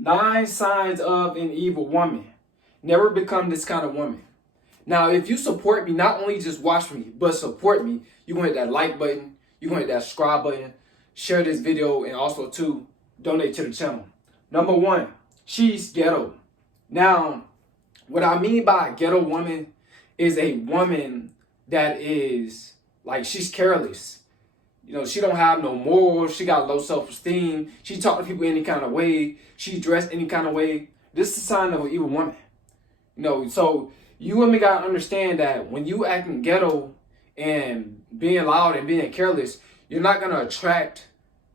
9 signs of an evil woman. Never become this kind of woman. Now, if you support me, not only just watch me, but support me, you're going to hit that like button, you're going to hit that subscribe button, share this video, and also, too, donate to the channel. Number 1, she's ghetto. Now, what I mean by a ghetto woman is a woman that is, like, she's careless. You know, she don't have no morals. She got low self-esteem. She talk to people any kind of way. She dress any kind of way. This is a sign of an evil woman. You know, so you women got to understand that when you acting ghetto and being loud and being careless, you're not going to attract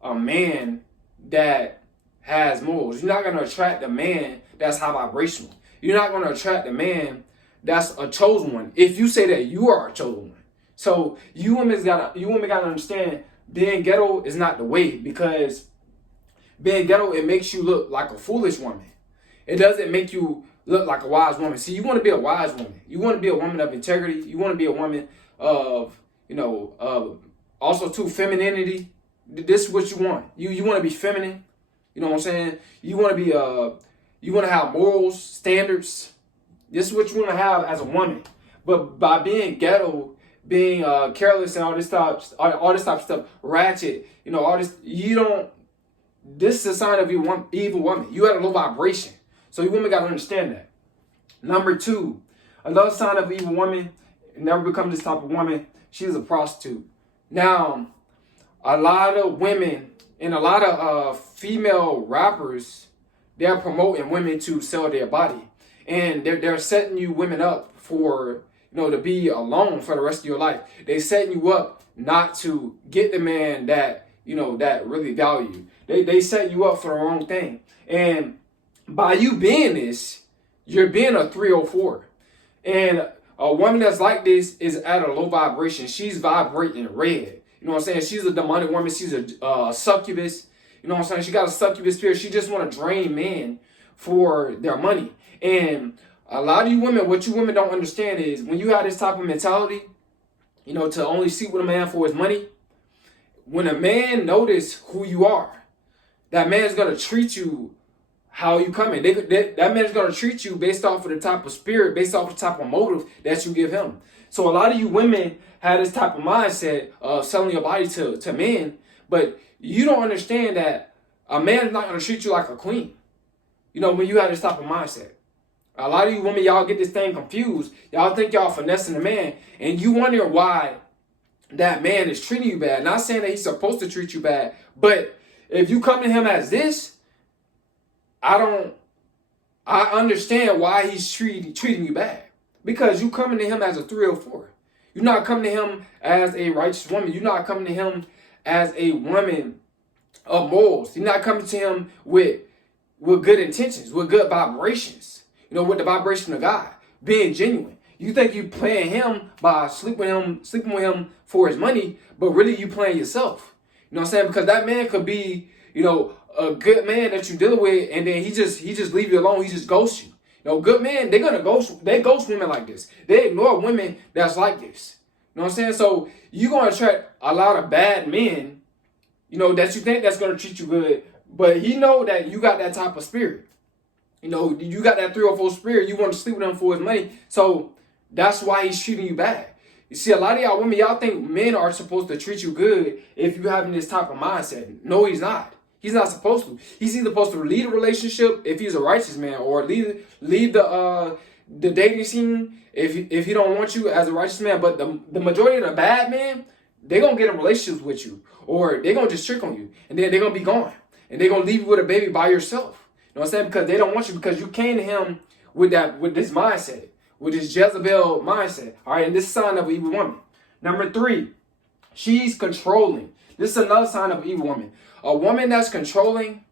a man that has morals. You're not going to attract a man that's high vibrational. You're not going to attract a man that's a chosen one if you say that you are a chosen one. So you women gotta understand, being ghetto is not the way, because being ghetto, it makes you look like a foolish woman. It doesn't make you look like a wise woman. See, you want to be a wise woman. You want to be a woman of integrity. You want to be a woman of, also too, femininity. This is what you want. You want to be feminine. You know what I'm saying? You want to be you want to have morals, standards. This is what you want to have as a woman. But by being ghetto, being careless and all this type of stuff, ratchet, all this, this is a sign of you evil woman. You had a low vibration. So you women got to understand that. Number 2, another sign of an evil woman, never become this type of woman, she's a prostitute. Now, a lot of women and a lot of female rappers, they're promoting women to sell their body. And they're setting you women up for, to be alone for the rest of your life. They setting you up not to get the man that, that really value you. They set you up for the wrong thing. And by you being this, you're being a 304. And a woman that's like this is at a low vibration. She's vibrating red. You know what I'm saying? She's a demonic woman. She's a succubus. You know what I'm saying? She got a succubus spirit. She just want to drain men for their money. And a lot of you women, what you women don't understand is when you have this type of mentality, to only sleep with a man for his money, when a man notice who you are, that man's going to treat you how you come in. That man's going to treat you based off of the type of spirit, based off of the type of motive that you give him. So a lot of you women have this type of mindset of selling your body to men, but you don't understand that a man is not going to treat you like a queen. When you have this type of mindset. A lot of you women, y'all get this thing confused. Y'all think y'all finessing a man, and you wonder why that man is treating you bad. Not saying that he's supposed to treat you bad, but if you come to him as this, I understand why he's treating you bad. Because you coming to him as a 304. You're not coming to him as a righteous woman. You're not coming to him as a woman of morals. You're not coming to him with good intentions, with good vibrations. With the vibration of God, being genuine. You think you playing him by sleeping with him for his money, but really you playing yourself. You know what I'm saying? Because that man could be, a good man that you're dealing with, and then he just leave you alone. He just ghosts you. Good men, they're gonna ghost. They ghost women like this. They ignore women that's like this. You know what I'm saying? So you're gonna attract a lot of bad men, that you think that's gonna treat you good, but he know that you got that type of spirit. You got that 304 spirit. You want to sleep with him for his money. So that's why he's treating you bad. You see, a lot of y'all women, y'all think men are supposed to treat you good if you're having this type of mindset. No, he's not. He's not supposed to. He's either supposed to lead a relationship if he's a righteous man, or lead the dating scene if he don't want you as a righteous man. But the majority of the bad men, they're going to get in relationships with you, or they're going to just trick on you, and then they're going to be gone, and they're going to leave you with a baby by yourself. You know what I'm saying? Because they don't want you, because you came to him with this mindset, with this Jezebel mindset. All right, and this is a sign of an evil woman. Number 3, she's controlling. This is another sign of an evil woman. A woman that's controlling,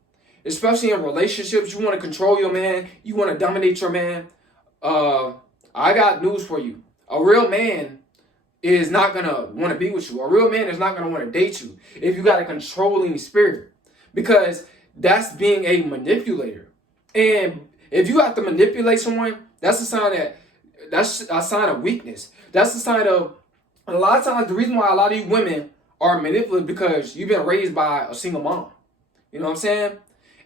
especially in relationships, you want to control your man, you want to dominate your man. I got news for you. A real man is not going to want to be with you. A real man is not going to want to date you if you got a controlling spirit. Because that's being a manipulator. And if you have to manipulate someone, that's a sign of weakness. That's a sign of, a lot of times, the reason why a lot of you women are manipulative because you've been raised by a single mom. You know what I'm saying?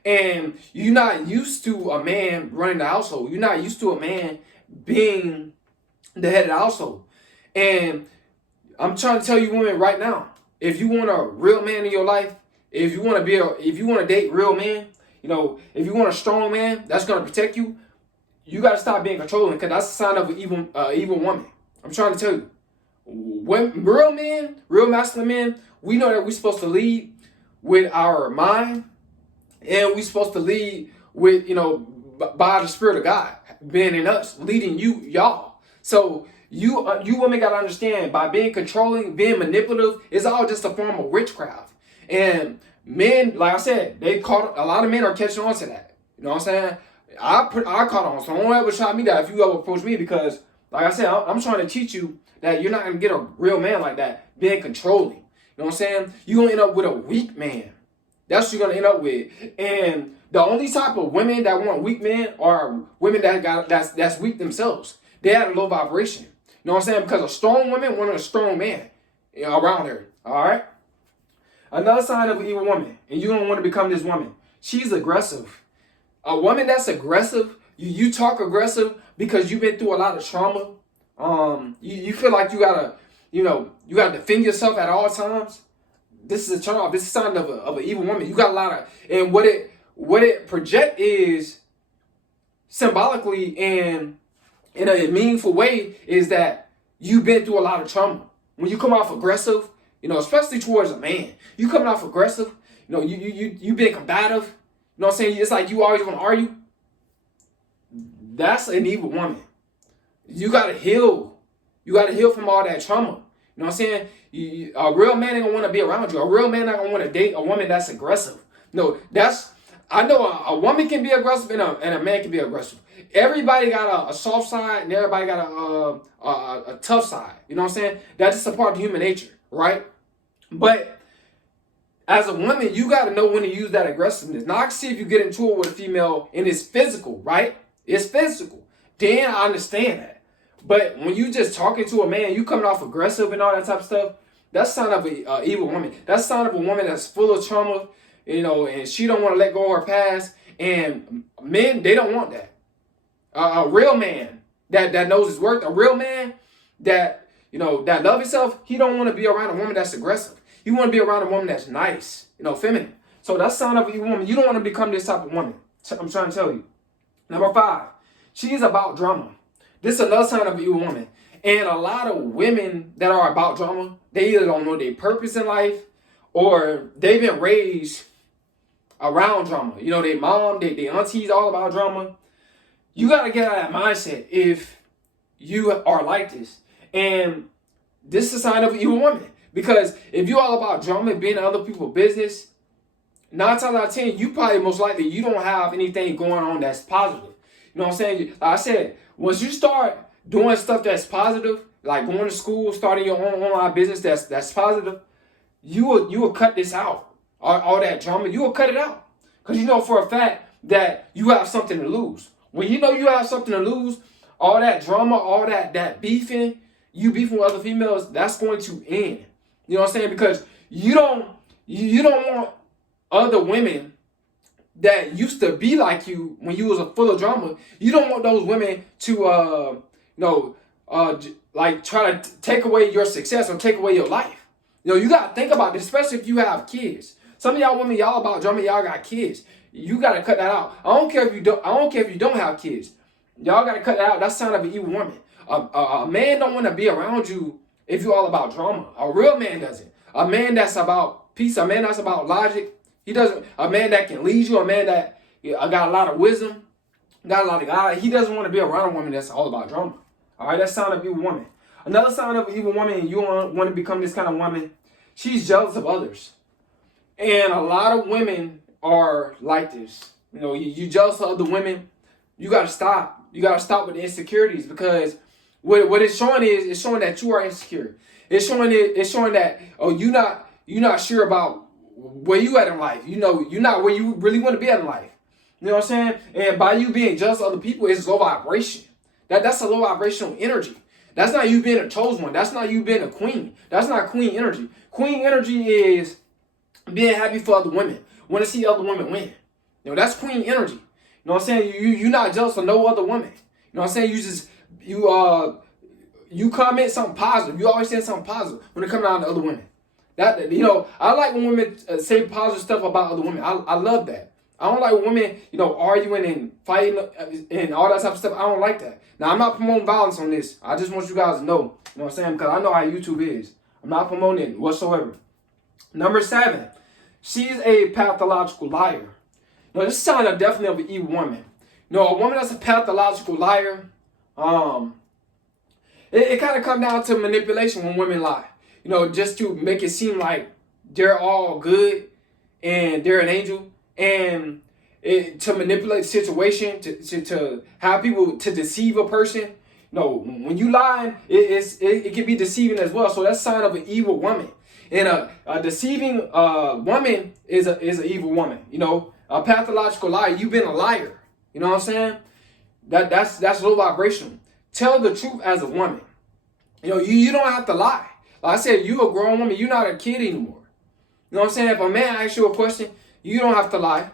And you're not used to a man running the household. You're not used to a man being the head of the household. And I'm trying to tell you women right now, if you want a real man in your life, if you want to date real men, if you want a strong man that's gonna protect you, you gotta stop being controlling, because that's a sign of an evil woman. I'm trying to tell you. When real men, real masculine men, we know that we're supposed to lead with our mind, and we're supposed to lead with, by the Spirit of God being in us, leading y'all. So you women gotta understand, by being controlling, being manipulative, it's all just a form of witchcraft. And men, like I said, a lot of men are catching on to that. You know what I'm saying? I caught on, so don't ever try me that if you ever approach me, because, like I said, I'm trying to teach you that you're not gonna get a real man like that being controlling. You know what I'm saying? You're gonna end up with a weak man. That's what you're gonna end up with. And the only type of women that want weak men are women that's weak themselves. They have a low vibration. You know what I'm saying? Because a strong woman wants a strong man around her. All right. Another sign of an evil woman, and you don't want to become this woman. She's aggressive. A woman that's aggressive, you talk aggressive because you've been through a lot of trauma. You feel like you gotta defend yourself at all times. This is a turn off. This is a sign of an evil woman. You got a lot of, and what it project is symbolically and in a meaningful way is that you've been through a lot of trauma. When you come off aggressive, especially towards a man, you coming off aggressive, you being combative, you know what I'm saying? It's like you always want to argue. That's an evil woman. You gotta heal. You gotta heal from all that trauma. You know what I'm saying? A real man ain't gonna want to be around you. A real man not gonna want to date a woman that's aggressive. No, I know a woman can be aggressive and a man can be aggressive. Everybody got a soft side and everybody got a tough side. You know what I'm saying? That's just a part of human nature, right? But as a woman, you got to know when to use that aggressiveness. Now, I can see if you get into it with a female and it's physical, right? It's physical. Then I understand that. But when you just talking to a man, you coming off aggressive and all that type of stuff, that's a sign of an evil woman. That's a sign of a woman that's full of trauma, and she don't want to let go of her past. And men, they don't want that. A real man that knows his worth, a real man that love himself, he don't want to be around a woman that's aggressive. You want to be around a woman that's nice, feminine. So that's a sign of a evil woman. You don't want to become this type of woman. I'm trying to tell you. Number 5, she is about drama. This is another sign of an evil woman. And a lot of women that are about drama, they either don't know their purpose in life or they've been raised around drama. Their mom, their aunties, all about drama. You got to get out of that mindset if you are like this. And this is a sign of an evil woman. Because if you're all about drama, being in other people's business, 9 times out of 10, you probably most likely you don't have anything going on that's positive. You know what I'm saying? Like I said, once you start doing stuff that's positive, like going to school, starting your own online business that's positive, you will cut this out. All that drama, you will cut it out. Because you know for a fact that you have something to lose. When you know you have something to lose, all that drama, all that beefing, you beefing with other females, that's going to end. You know what I'm saying? Because you don't want other women that used to be like you when you was full of drama. You don't want those women to like try to take away your success or take away your life. You gotta think about this, especially if you have kids. Some of y'all women, y'all about drama, y'all got kids. You gotta cut that out. I don't care if you don't have kids. Y'all gotta cut that out. That's a sign of an evil woman. A man don't want to be around you if you're all about drama. A real man doesn't. A man that's about peace, a man that's about logic. He doesn't. A man that can lead you, a man that got a lot of wisdom, got a lot of God. He doesn't want to be around a woman that's all about drama. All right, that's a sign of an evil woman. Another sign of an evil woman, and you want to become this kind of woman, she's jealous of others. And a lot of women are like this. You jealous of other women, you got to stop. You got to stop with the insecurities, because what it's showing it's showing that you are insecure. It's showing that you're not sure about where you at in life. You're not where you really want to be at in life. You know what I'm saying? And by you being jealous of other people, it's low vibration. That's a low vibrational energy. That's not you being a chosen one. That's not you being a queen. That's not queen energy. Queen energy is being happy for other women. Want to see other women win. You know, that's queen energy. You know what I'm saying? You're not jealous of no other woman. You know what I'm saying? You comment something positive. You always say something positive when it comes down to other women. That, you know, I like when women say positive stuff about other women. I love that. I don't like when women, you know, arguing and fighting and all that type of stuff. I don't like that. Now, I'm not promoting violence on this. I just want you guys to know. You know what I'm saying? Because I know how YouTube is. I'm not promoting it whatsoever. Number 7. She's a pathological liar. Now, this is a sign of definitely of an evil woman. You know, a woman that's a pathological liar, it kind of comes down to manipulation when women lie. You know, just to make it seem like they're all good and they're an angel. And to manipulate the situation, to have people to deceive a person. You know, when you lie, it can be deceiving as well. So that's a sign of an evil woman. And a deceiving woman is an evil woman. You know, a pathological liar. You've been a liar. You know what I'm saying? That's low vibrational. Tell the truth as a woman. You know, you don't have to lie. Like I said, you a grown woman. You're not a kid anymore. You know what I'm saying? If a man asks you a question, you don't have to lie.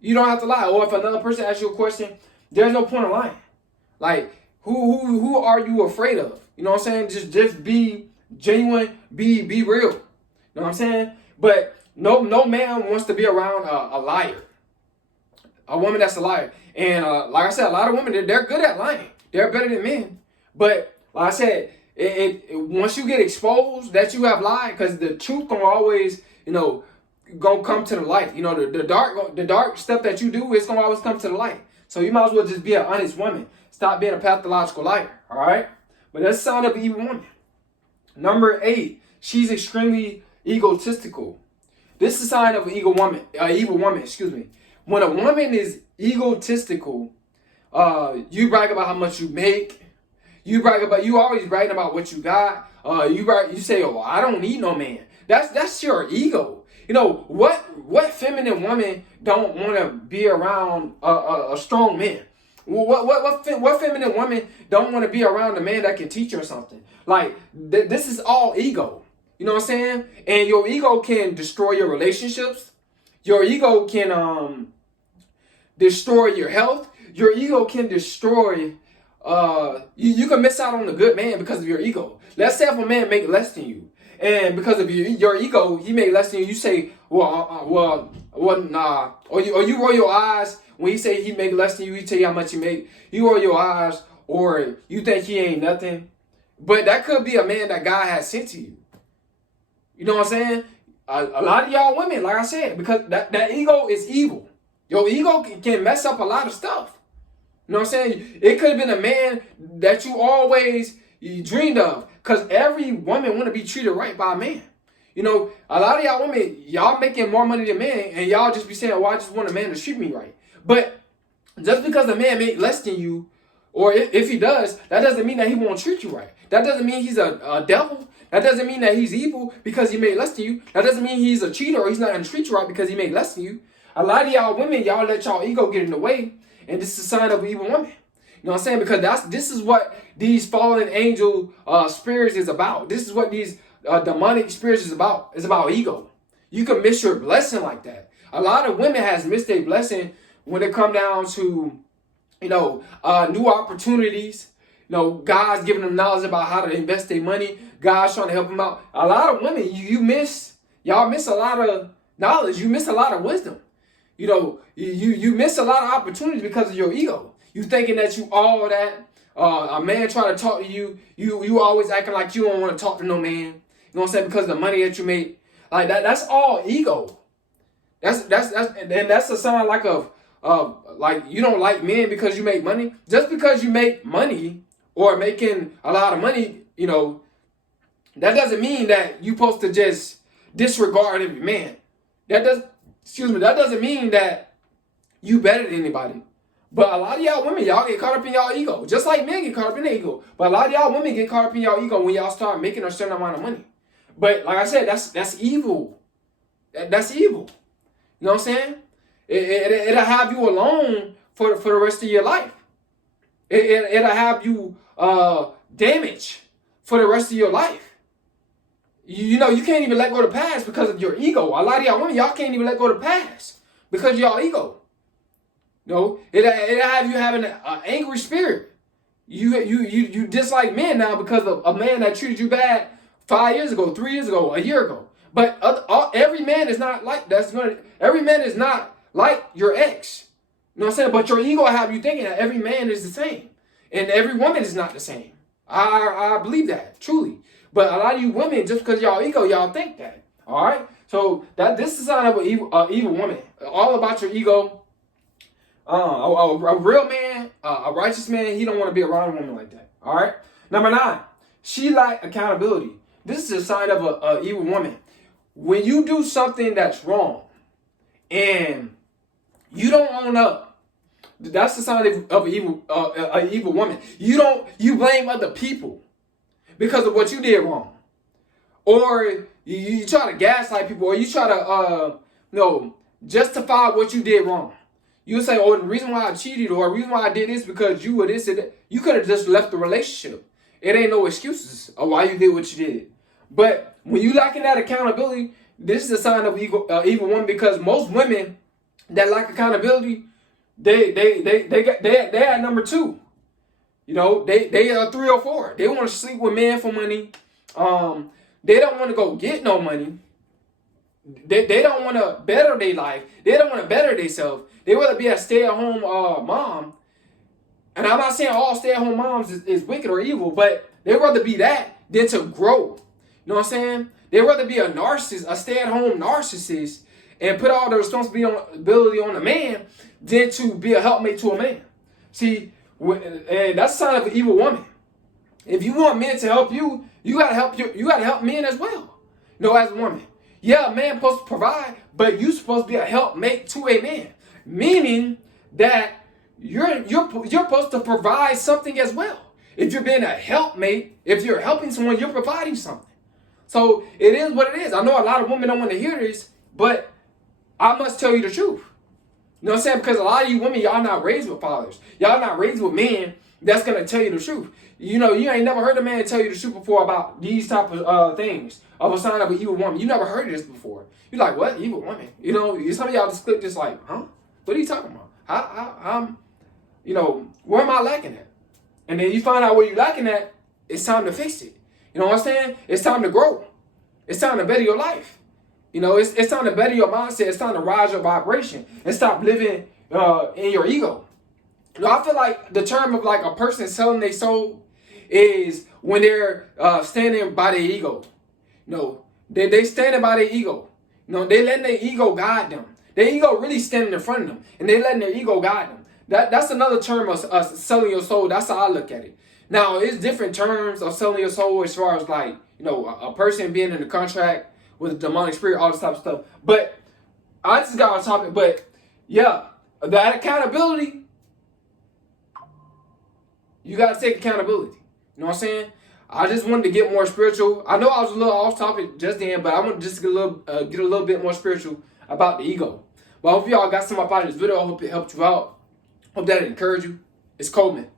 You don't have to lie. Or if another person asks you a question, there's no point of lying. Like, who are you afraid of? You know what I'm saying? Just be genuine, be real. You know what I'm saying? But no man wants to be around a liar. A woman that's a liar. And like I said, a lot of women, they're good at lying. They're better than men. But like I said, once you get exposed that you have lied, because the truth gonna always, you know, gonna come to the light. You know, the dark stuff that you do is gonna always come to the light. So you might as well just be an honest woman. Stop being a pathological liar. All right. But that's a sign of an evil woman. Number 8, she's extremely egotistical. This is a sign of an evil woman. Excuse me. When a woman is egotistical, you brag about how much you make. You always bragging about what you got. You say, "Oh, I don't need no man." That's your ego. You know what feminine woman don't want to be around a strong man? What feminine woman don't want to be around a man that can teach her something? Like this is all ego. You know what I'm saying? And your ego can destroy your relationships. Your ego can destroy your health. Your ego can destroy. You can miss out on a good man because of your ego. Let's say if a man make less than you, and because of your ego, he made less than you. You say, nah, or you roll your eyes when he say he make less than you. He tell you how much he make. You roll your eyes, or you think he ain't nothing. But that could be a man that God has sent to you. You know what I'm saying? A lot of y'all women, like I said, because that ego is evil. Your ego can mess up a lot of stuff. You know what I'm saying? It could have been a man that you dreamed of. Because every woman want to be treated right by a man. You know, a lot of y'all women, y'all making more money than men, and y'all just be saying, "Well, I just want a man to treat me right." But just because a man make less than you, or if he does, that doesn't mean that he won't treat you right. That doesn't mean he's a devil. That doesn't mean that he's evil because he made less than you. That doesn't mean he's a cheater or he's not going to treat you right because he made less than you. A lot of y'all women, y'all let y'all ego get in the way, and this is a sign of an evil woman. You know what I'm saying? Because this is what these fallen angel spirits is about. This is what these demonic spirits is about. It's about ego. You can miss your blessing like that. A lot of women has missed their blessing when it come down to, you know, new opportunities. You know, God's giving them knowledge about how to invest their money. God's trying to help them out. A lot of women, y'all miss a lot of knowledge. You miss a lot of wisdom. You know, you miss a lot of opportunities because of your ego. You thinking that you all that. A man trying to talk to you, you always acting like you don't want to talk to no man. You know what I'm saying? Because of the money that you make. Like that's all ego. That's a sign like of like you don't like men because you make money. Just because you make money or making a lot of money, you know, that doesn't mean that you supposed to just disregard every man. That doesn't mean that you better than anybody. But a lot of y'all women, y'all get caught up in y'all ego. Just like men get caught up in their ego. But a lot of y'all women get caught up in y'all ego when y'all start making a certain amount of money. But like I said, that's evil. That's evil. You know what I'm saying? It'll have you alone for the rest of your life. It'll have you damaged for the rest of your life. You know, you can't even let go of the past because of your ego. A lot of y'all women, y'all can't even let go of the past because y'all ego. No, it have you having an angry spirit. You dislike men now because of a man that treated you bad 5 years ago, 3 years ago, a year ago. But every man is not like that's gonna. Every man is not like your ex. You know what I'm saying? But your ego have you thinking that every man is the same, and every woman is not the same. I believe that truly. But a lot of you women, just because y'all ego, y'all think that. All right. So this is a sign of an evil woman. All about your ego. A real man, a righteous man, he don't want to be around a woman like that. All right. Number 9, she lack accountability. This is a sign of an evil woman. When you do something that's wrong and you don't own up, that's the sign of an evil woman. You blame other people because of what you did wrong, or you try to gaslight people, or you try to justify what you did wrong. You say, oh, the reason why I cheated or the reason why I did this because you were this and that. You could have just left the relationship. It ain't no excuses of why you did what you did. But when you lacking that accountability, this is a sign of evil woman, because most women that lack accountability, they at number 2. You know, they are 3 or 4. They want to sleep with men for money. They don't want to go get no money. They don't want to better their life. They don't want to better themselves. They rather be a stay-at-home mom. And I'm not saying all stay-at-home moms is wicked or evil, but they rather be that than to grow. You know what I'm saying? They rather be a narcissist, a stay-at-home narcissist, and put all the responsibility on the man than to be a helpmate to a man. See, and that's a sign of an evil woman. If you want men to help you, you gotta help men as well. You know, as a woman. Yeah, a man supposed to provide, but you supposed to be a helpmate to a man. Meaning that you're supposed to provide something as well. If you're being a helpmate, if you're helping someone, you're providing something. So it is what it is. I know a lot of women don't want to hear this, but I must tell you the truth. You know what I'm saying? Because a lot of you women, y'all not raised with fathers. Y'all not raised with men that's going to tell you the truth. You know, you ain't never heard a man tell you the truth before about these type of things of a sign of an evil woman. You never heard this before. You're like, what? Evil woman? You know, some of y'all just click this like, huh? What are you talking about? I'm, where am I lacking at? And then you find out where you're lacking at, it's time to fix it. You know what I'm saying? It's time to grow. It's time to better your life. You know, it's time to better your mindset. It's time to rise your vibration and stop living in your ego. You know, I feel like the term of like a person selling their soul is when they're standing by their ego. You know, they standing by their ego. You know, they letting their ego guide them. Their ego really standing in front of them, and they letting their ego guide them. That's another term of selling your soul. That's how I look at it. Now, it's different terms of selling your soul as far as like, you know, a person being in a contract with a demonic spirit, all this type of stuff. But I just got on topic. But yeah, that accountability, you got to take accountability. You know what I'm saying? I just wanted to get more spiritual. I know I was a little off topic just then, but I want to just get a little bit more spiritual about the ego. But I hope y'all got some out of this video. I hope it helped you out. Hope that it encouraged you. It's Coleman.